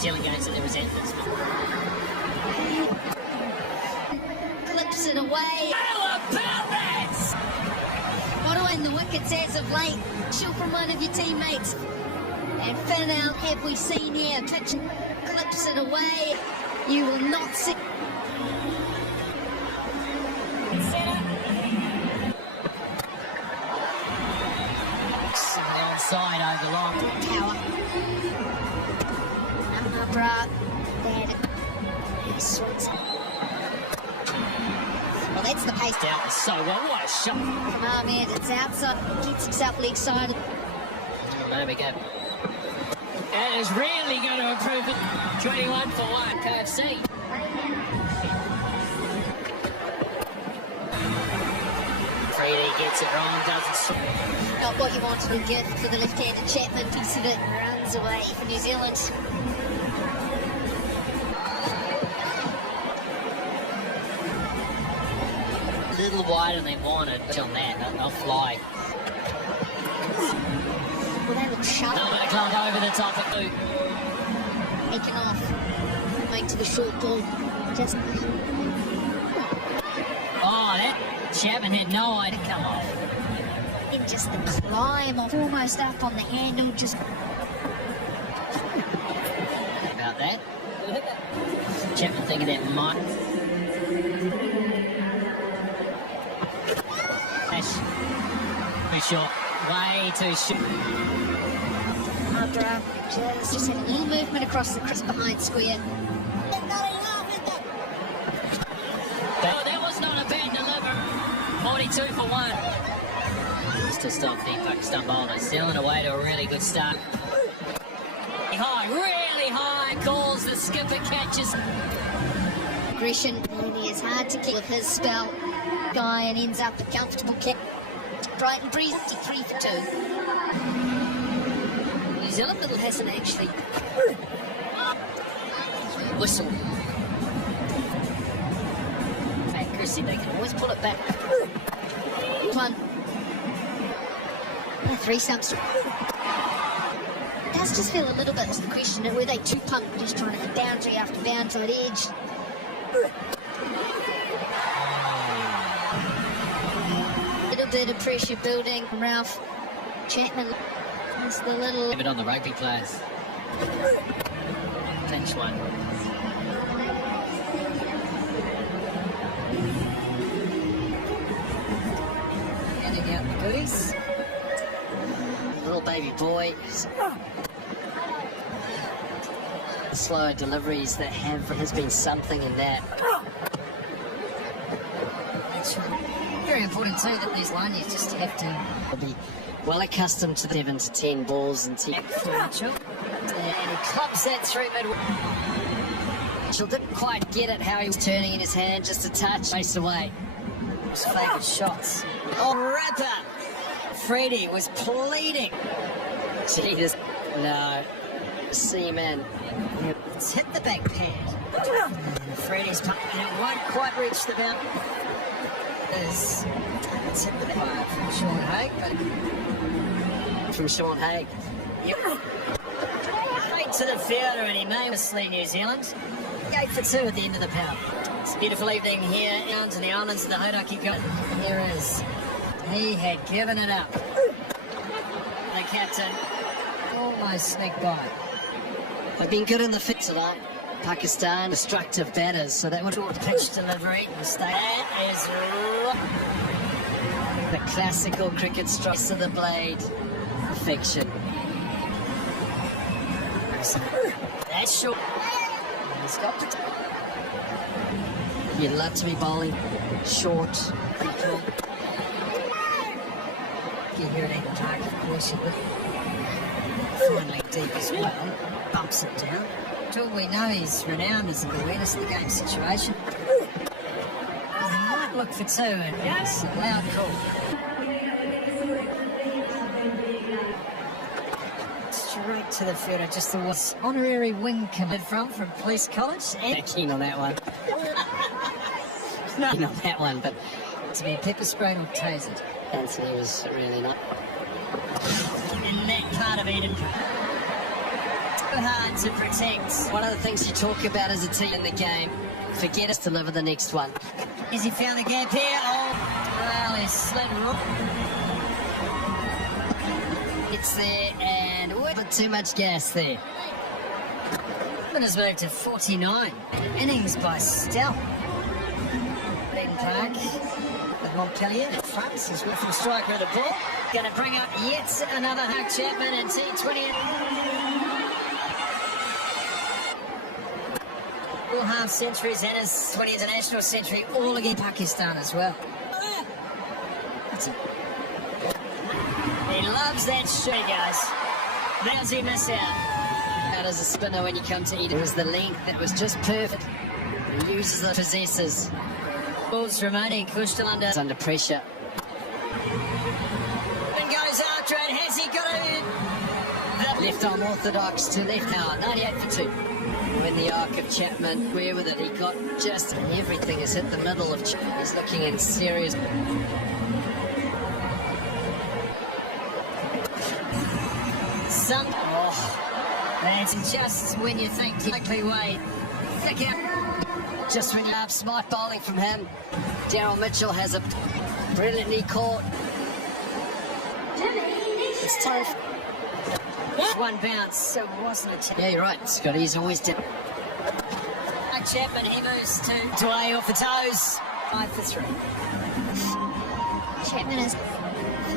Zealand games that they resent this. Clips it away. How about that? Not in the wickets as of late. Shoot from one of your teammates. And Fennell, have we seen here? Kitchen clips it away. You will not see. Side over long. Power. Bra. Swings. Well, that's the pace. Down so well. What a shot. Come on, man. It's outside. Gets himself leg sided. There we go. That is really going to improve it. 21 for 1. KFC. Freddie gets it wrong, doesn't. Not what you wanted to get for the left-handed Chapman. Picks it and runs away for New Zealand. A little wider than wanted on that. They'll fly. Well, that looks sharp. No, but a clump over the top of boot. Making off. Going to the short ball. Just. Oh, that Chapman had no idea to come off. In just the climb off, almost up on the handle, just. About that. Chapman thinking that might. Too short. Way too short. Hardra just had a little movement across the crease behind square. That was not a bad deliver. 42 for 1. Just to stop the Pakistan bowlers. Zealand away to a really good start. High, really high. Calls the skipper, catches. Aggression, and he is hard to kill with his spell. Guy and ends up a comfortable kick. Brighton breeze 53 for 2. New Zealand middle hasn't actually whistled. Accuracy, they can always pull it back. One. 3 stumps. It does just feel a little bit to the question of were they too pumped, just trying to hit boundary after boundary at edge. Little bit of pressure building from Ralph Chapman. Just the little. Have it on the rugby players. Pinch one. Handing out the goodies. Little baby boy. Slower deliveries that has been something in that. It's very important too that these lineys just have to be well accustomed to the 7 to 10 balls and tip for Mitchell. And he clubs that through mid. Mitchell didn't quite get it how he was turning in his hand, just a touch, face away. His favourite shots. Oh, ripper! Freddie was pleading. See this? No. Seaman. It's hit the back pad. And Freddie's pumping it won't quite reach the boundary. It's hit the back from Sean Haig, but from Sean Haig. Yep. Right to the fielder, and he famously New Zealand. 8 for 2 at the end of the pound. It's a beautiful evening here in the islands of the Hauraki Coast. Here is. He had given it up. The captain almost sneaked by. They've been good in the fit tonight. Pakistan, destructive batters, so that would pitch delivery. That is the classical cricket strikes of the blade. Perfection. That's short. He's got it. You'd love to be bowling short. You hear it in the target, of course you would. Finally deep as well. Bumps it down. Till we know he's renowned as an awareness of the game situation. He might look for 2 and it's a loud call. Straight to the fielder, just the what's honorary wing committed from Police College. And keen on that one. Not keen on that one, but to be pepper sprayed or tasered. Anthony was really not. In that part of Eden. hard to protect. One of the things you talk about as a team in the game, forget us to deliver the next one. Has he found the gap here? Oh, well, he's slid wrong. It's there, and not too much gas there. Has moved to 49. Innings by Stel. Ben Park with Montpellier in front. He's with the striker of the ball. Going to bring up yet another Hug Chapman and T20. All half centuries and his 20 international century, all against Pakistan as well. He loves that shot, guys. How's he miss out? As a spinner when you come to eat, it was the length that was just perfect. He uses the possessors. Balls remaining, Kushtalanda under pressure. And goes after it. Has he got it? Left arm orthodox to left now, 98 for 2. When the arc of Chapman, where with it, he got just everything has hit the middle of Chapman. He's looking in serious. And just when you think likely way, thick out. Just when you have smart bowling from him, Daryl Mitchell has a brilliantly caught. It's tough. One bounce, so it wasn't a chance. Yeah, you're right, Scott. He's always down. Chapman, he moves to Dway off the toes. 5 for 3. Chapman is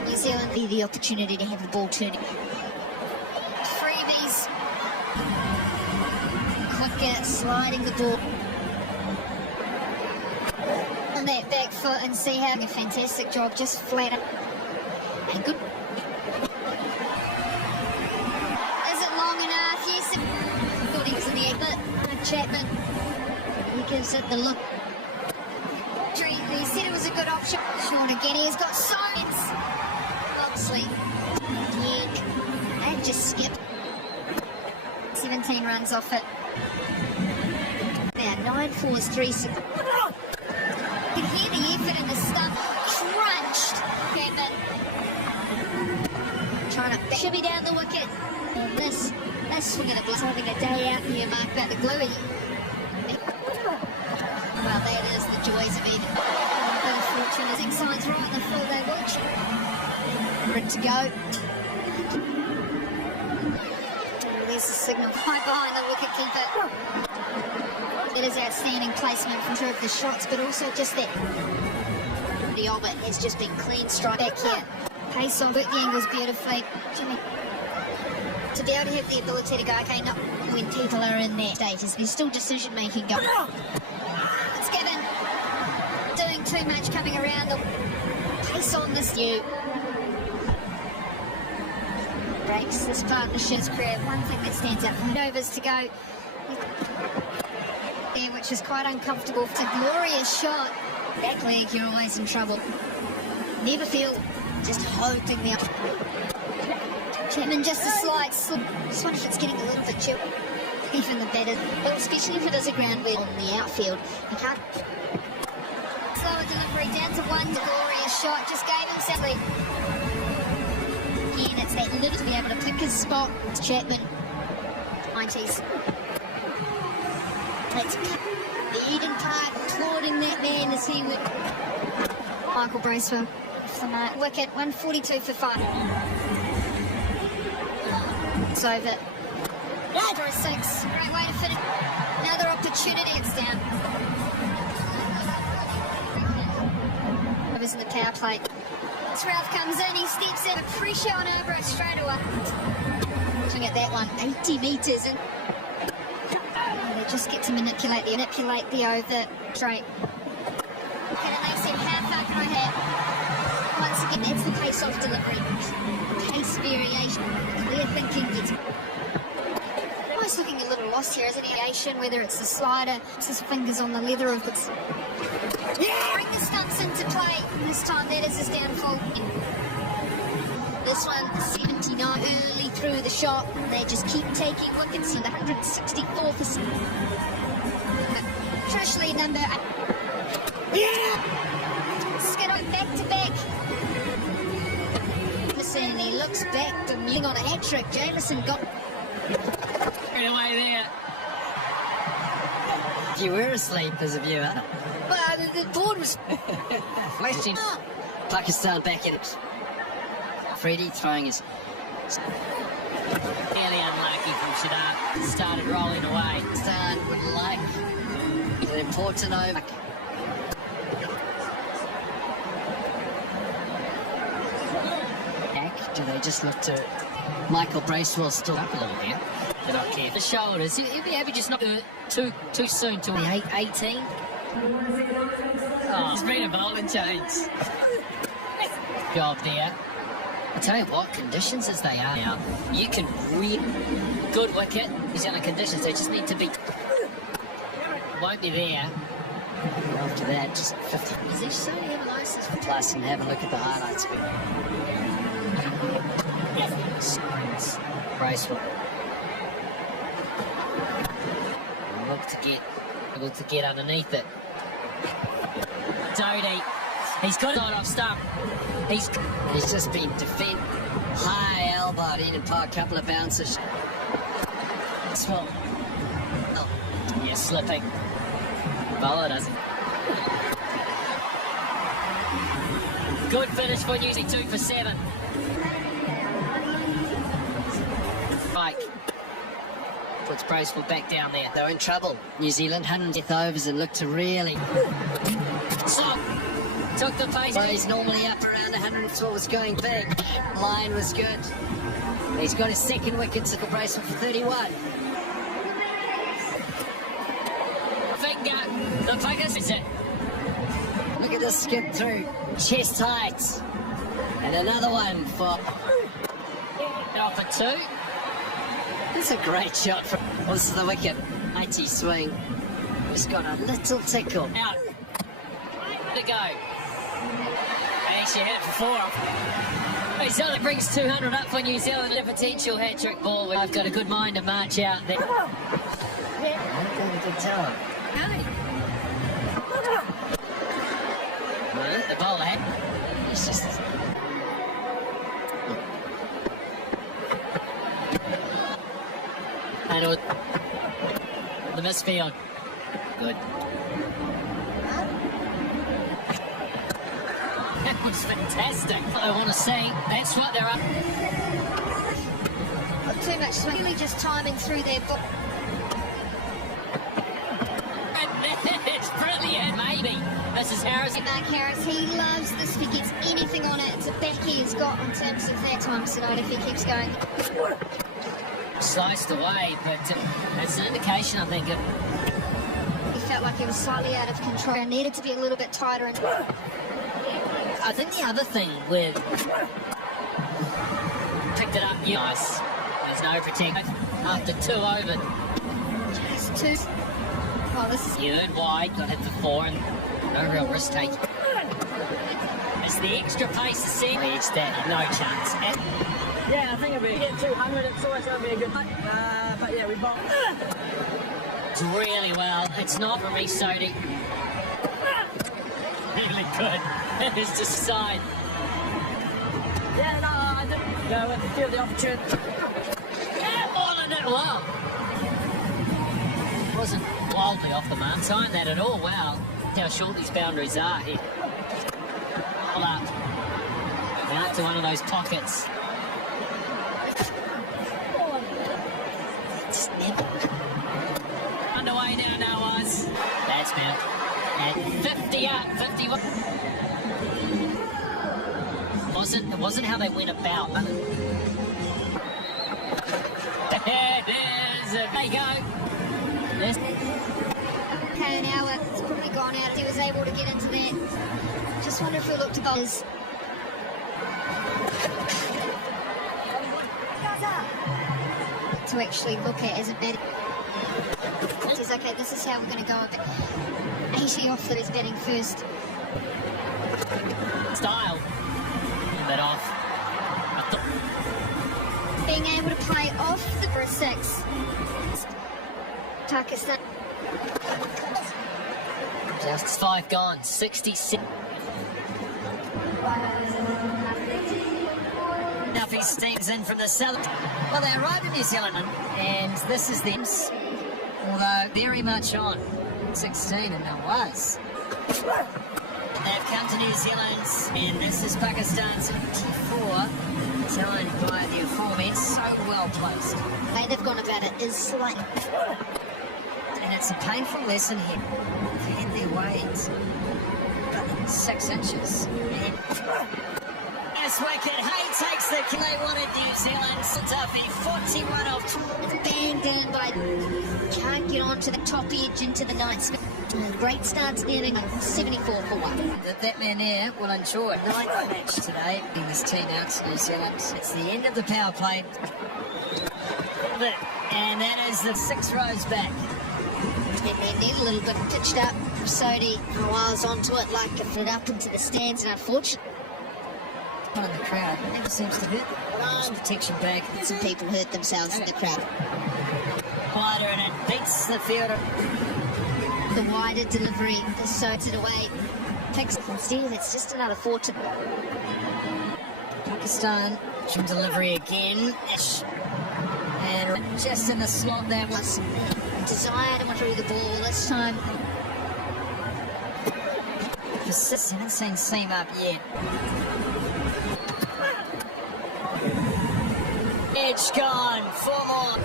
New Zealand the opportunity to have the ball turning. Freebies. Quicker, sliding the ball on that back foot and see how a fantastic job, just flat and good. Is it long enough? Yes. I thought he was in the air, but Chapman, he gives it the look. He said it was a good option. Sean again, he's got science. Loxley, again, and just skip. 17 runs off it. Now 9 fours, 3 6. You can hear the effort in the stump. Crunched. Chapman trying to shimmy down the wicket. And this we're going to be having a day out here, Mark, about the gluey. Well, that is the joys of Eden. Unfortunately, signs right in the full day watch. Ready to go. There's the signal right behind the wicket-keeper. It is outstanding placement from two of the shots, but also just that the of it has just been clean strike back here. Pace on, work the angles beautifully. Jimmy, to be able to have the ability to go, okay, not when people are in that status, there's still decision-making going. It's given. Doing too much coming around. The pace on this new. Breaks this partnership's career. One thing that stands out from overs to go there, which is quite uncomfortable. It's a glorious shot. Back leg, you're always in trouble. Never feel, just hoping the Chapman just a slight slip. Just wonder if it's getting a little bit chill. Even the better, well, especially if it is a ground wheel on the outfield. You can't. Slower delivery down to 1. Glorious shot. Just gave him sadly. Again, it's that little to be able to pick his spot. It's Chapman. 90s. It's the Eden Park applauding that man as he would. Michael Bracewell off the mark. Wicket 142 for 5. It's over. For a 6. Great way to finish. Another opportunity. It's down. Overs in the power play. Ralph comes in, he steps in, pressure on over it straight away. Looking at that one, 80 metres in. They just get to manipulate the over straight. And they said, how far can I have? Once again, that's the pace-off delivery. Pace variation. Clear thinking. It's almost looking a little lost here, isn't it? Whether it's the slider, it's his fingers on the leather of the... Bring the stumps into play. This time that is his downfall. This one, 79 early through the shot. They just keep taking wickets in the 164%. Trish Lee number 8. Skiddo back to back. And he looks back to on a hat trick. Jamieson got straight away there. You were asleep as a viewer. Well, the board was flashing. Pakistan back in it. Freddie throwing his... Fairly unlucky from Shadar. Started rolling away. Pakistan would like an important over. Do they just look to Michael Bracewell still up a little bit? They're not careful. The shoulders. He'll be able to just not do it too soon. 18. Oh, it's been a bowling change. Job there. I tell you what, conditions as they are now, you can good wicket. These other conditions, they just need to be. Won't be there. After that, just 50. Is he so have license for plus and have a look at the highlights? Bracewell. Look to get underneath it. Dodie. He's got it off stump. He's just been defend high elbowed in and a couple of bounces. Swell. Oh, yeah, slipping. Bowler doesn't. Good finish for New Zealand, 2 for 7. Mike puts Bracewell back down there. They're in trouble. New Zealand 100th overs and look to really. Slop took the pace. Well, he's normally up around 100. So it was going big. Line was good. He's got his second wicket to Bracewell for 31. Finger. The fingers is it. Look at this skip through. Chest height. And another one for. Off for 2. That's a great shot from. This is the wicket. Mighty swing. Just got a little tickle. Out. To go. And she hit it for 4. New Zealand brings 200 up for New Zealand. A potential hat-trick ball. I've got a good mind to march out there. Good tell. Well, the bowler had. It's just. And it was the misfield. Good. That was fantastic. I want to say that's what they're up. Not too much swing, really just timing through their ball. It's brilliant, maybe. Mrs. Harris. Mark Harris, he loves this. If he gets anything on it, it's a back he's got in terms of that time tonight if he keeps going. Sliced away, but it's an indication, I think. He felt like he was slightly out of control. He needed to be a little bit tighter. And I think the other thing with picked it up, nice. There's no protection after 2 over. just 2. Oh, this is. You heard wide, got hit for 4, and no real risk taking. It's the extra pace to see. It's that, no chance. Yeah, I think if we get 200, it's always going to be a good night. But yeah, we bought. It's really well. It's not for me, Sodi. Really good. It's just side. Yeah, no, I didn't go with a few of the opportunities. Yeah, bowling it well. Wasn't wildly off the mark. Timed that at all. Wow. How short these boundaries are here. Pull up. Out to one of those pockets. Underway now, was. That's better. And 50 up, 51. It wasn't how they went about. There's a. There you go. There's. Okay, now it's probably gone out. He was able to get into that. Just wonder if he'll look to bowlers. To actually look at as a batting. Says, okay, this is how we're going to go a bit 80 off that is batting first. Style. A bit off. Being able to play off the 6. Pakistan. Just 5 gone. 66. Now, if he's these teams in from the south. Well, they arrived in New Zealand, and this is them, although very much on 16, and it was. They've come to New Zealand, and this is Pakistan's 24, joined by the aforementioned, so well placed. The way they've gone about it is slightly. And it's a painful lesson here. They had their weight 6 inches. And this wicket, Hay takes the kill. They wanted New Zealand. Duffy, 41 off. It's banged down by. Can't get onto the top edge into the ninth. Great start to the inning, 74 for 1. That man there will enjoy 9th match today in this team out to New Zealand. It's the end of the power play. And that is the 6 rows back. And they need a little bit pitched up. Sodi was onto it, like it up into the stands, and unfortunately, One in the crowd never seems to hit. Protection bag. some people hurt themselves in the crowd. Wider, and it beats the fielder. The wider delivery, the soaks it away. Picks instead, it's just another 4 to. Pakistan, delivery again. And just in the slot there was Desire to through the ball this time. haven't seen seam up yet. Edge gone, 4 more.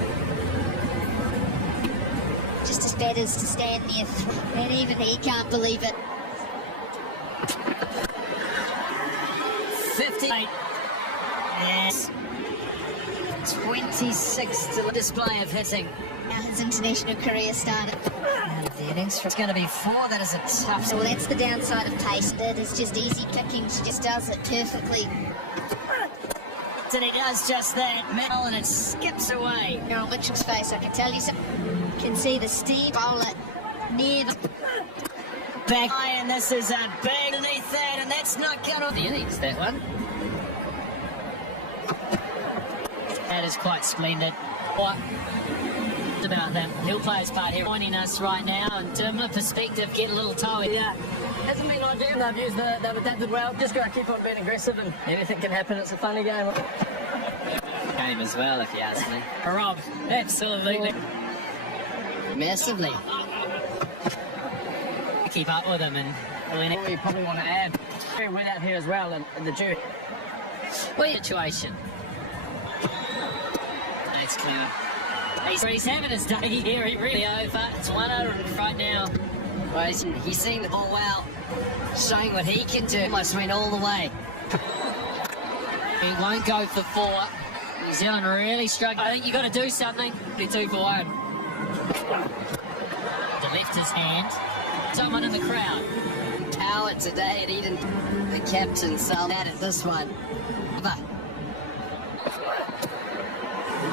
Just as bad as to stand there, and even he can't believe it. 58. Yes. 26 to the display of hitting. Now his international career started. Out of the innings. It's going to be 4. That is a tough. So that's the downside of pace. That is just easy picking. She just does it perfectly. And he does just that, metal, and it skips away. Now on Mitchell's face, I can tell you something. You can see the steam bowler near the Back, and this is a big underneath that, and that's not going to the innings, that one. That is quite splendid. What about that? He'll play his part here, joining us right now, and from a perspective, get a little toey. Yeah, hasn't been ideal. They've adapted well. Just got to keep on being aggressive, and anything can happen. It's a funny game. Game as well, if you ask me. Rob, absolutely. Massively. Keep up with him, and We probably want to add. Very wet out here as well, and the jury. what situation? That's clever. He's having his day here, he really over. It's 1-0 in front now. Well, he's seeing the ball well, showing what he can do. Almost went all the way. He won't go for 4. New Zealand really struggling. I think you've got to do something. 2 for 1. The left his hand. Someone in the crowd. Power today at Eden. The captain sold out at this one.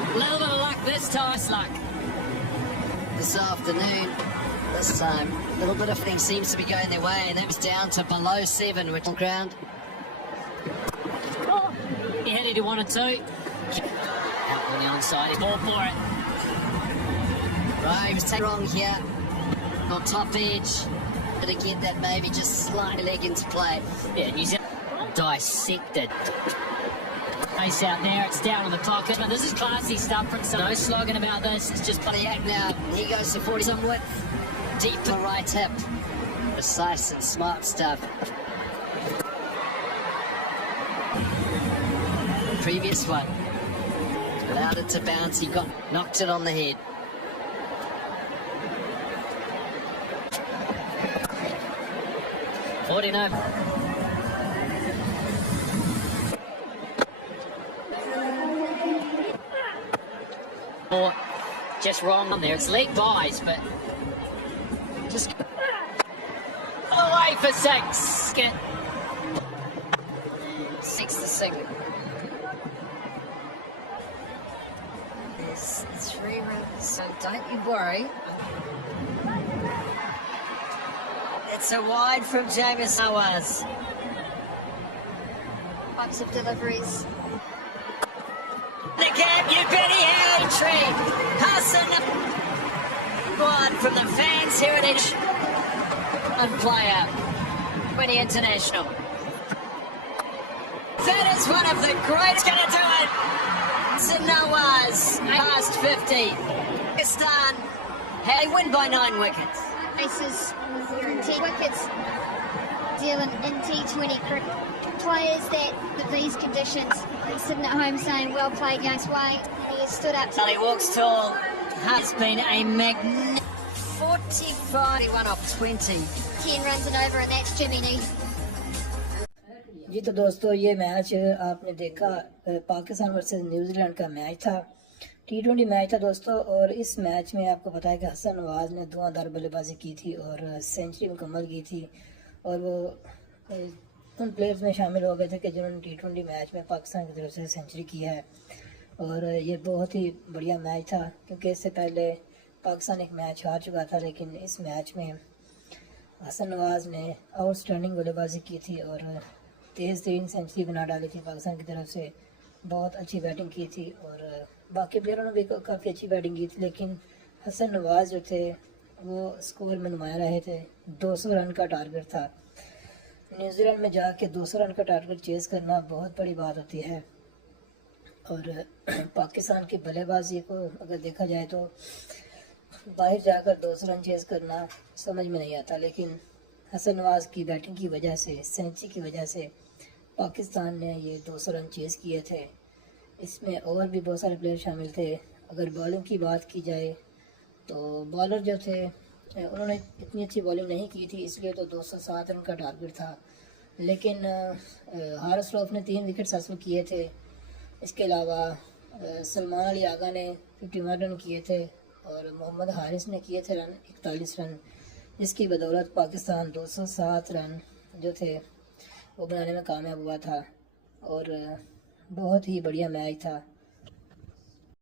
A little bit of luck this time. Luck. This afternoon, this time, a little bit of things seems to be going their way, and that was down to below 7, which on ground. Oh, he had it, he wanted to. Out on the onside, he's all for it. Right, he was taken wrong here. On top edge. But again, that maybe just slide leg into play. Yeah, New Zealand dissected. Ace out there, it's down on the clock. But this is classy stuff from some. No slogging about this, it's just play act now. He goes to 40 some width. Deep in the right hip. Precise and smart stuff. Previous one. Allowed it to bounce, he knocked it on the head. Or just wrong on there. It's leg buys, but just away for 6. Get 6 to 6. There's 3 runs, so don't you worry. It's a wide from James Howard. Types of deliveries. The gap, you bet he had a tree. Hassan. One from the fans heritage. One player. 20 international. That is one of the greatest. Gonna do it. Nawaz past 50. Pakistan, they win by 9 wickets. Aces, 10 wickets, dealing in T20 cricket. Players that with these conditions sitting at home saying, well played, youngs. Why he stood up. He walks tall. Has been a magnificent 45, 1 off 20. 10 runs and over, and that's Jimmy Nee. جی تو دوستو یہ match آپ نے دیکھا Pakistan versus New Zealand کا match تھا، T20 match تھا دوستو، اور اس میچ میں آپ کو پتا ہے کہ حسن نواز نے دھواں دار بلے بازی کی تھی اور سینچری مکمل کی تھی، اور وہ ان پلیئرز میں شامل ہو گئے تھے کہ جنہوں نے T20 میچ میں پاکستان کی طرف سے سینچری کی ہے، اور یہ بہت ہی بڑھیا میچ تھا کیونکہ اس سے پہلے پاکستان ایک میچ ہار چکا تھا، لیکن اس میچ میں حسن نواز نے آؤٹ اسٹینڈنگ بلے بازی کی تھی اور تیز ترین سینچری بنا ڈالی تھی پاکستان کی طرف سے، بہت اچھی بیٹنگ کی تھی، اور باقی پلیئروں نے بھی کافی اچھی بیٹنگ کی تھی، لیکن حسن نواز جو تھے وہ اسکور میں نمایاں رہے تھے۔ 200 رن کا ٹارگٹ تھا، نیوزی لینڈ میں جا کے 200 رن کا ٹارگٹ چیز کرنا بہت بڑی بات ہوتی ہے، اور پاکستان کی بلے بازی کو اگر دیکھا جائے تو باہر جا کر 200 رن چیز کرنا سمجھ میں نہیں آتا، لیکن حسن نواز کی بیٹنگ کی وجہ سے، سینچری کی وجہ سے پاکستان نے یہ 200 رن چیز کیے تھے۔ اس میں اور بھی بہت سارے پلیئر شامل تھے۔ اگر بالنگ کی بات کی جائے تو بالر جو تھے انہوں نے اتنی اچھی بالنگ نہیں کی تھی، اس لیے تو 207 رن کا ٹارگٹ تھا، لیکن حارث روف نے 3 وکٹس حاصل کیے تھے۔ اس کے علاوہ سلمان علی آغا نے 51 رن کیے تھے اور محمد حارث نے کیے تھے رن 41 رن، جس کی بدولت پاکستان 207 رن جو تھے وہ بنانے میں کامیاب ہوا تھا، اور بہت ہی بڑھیا میچ تھا۔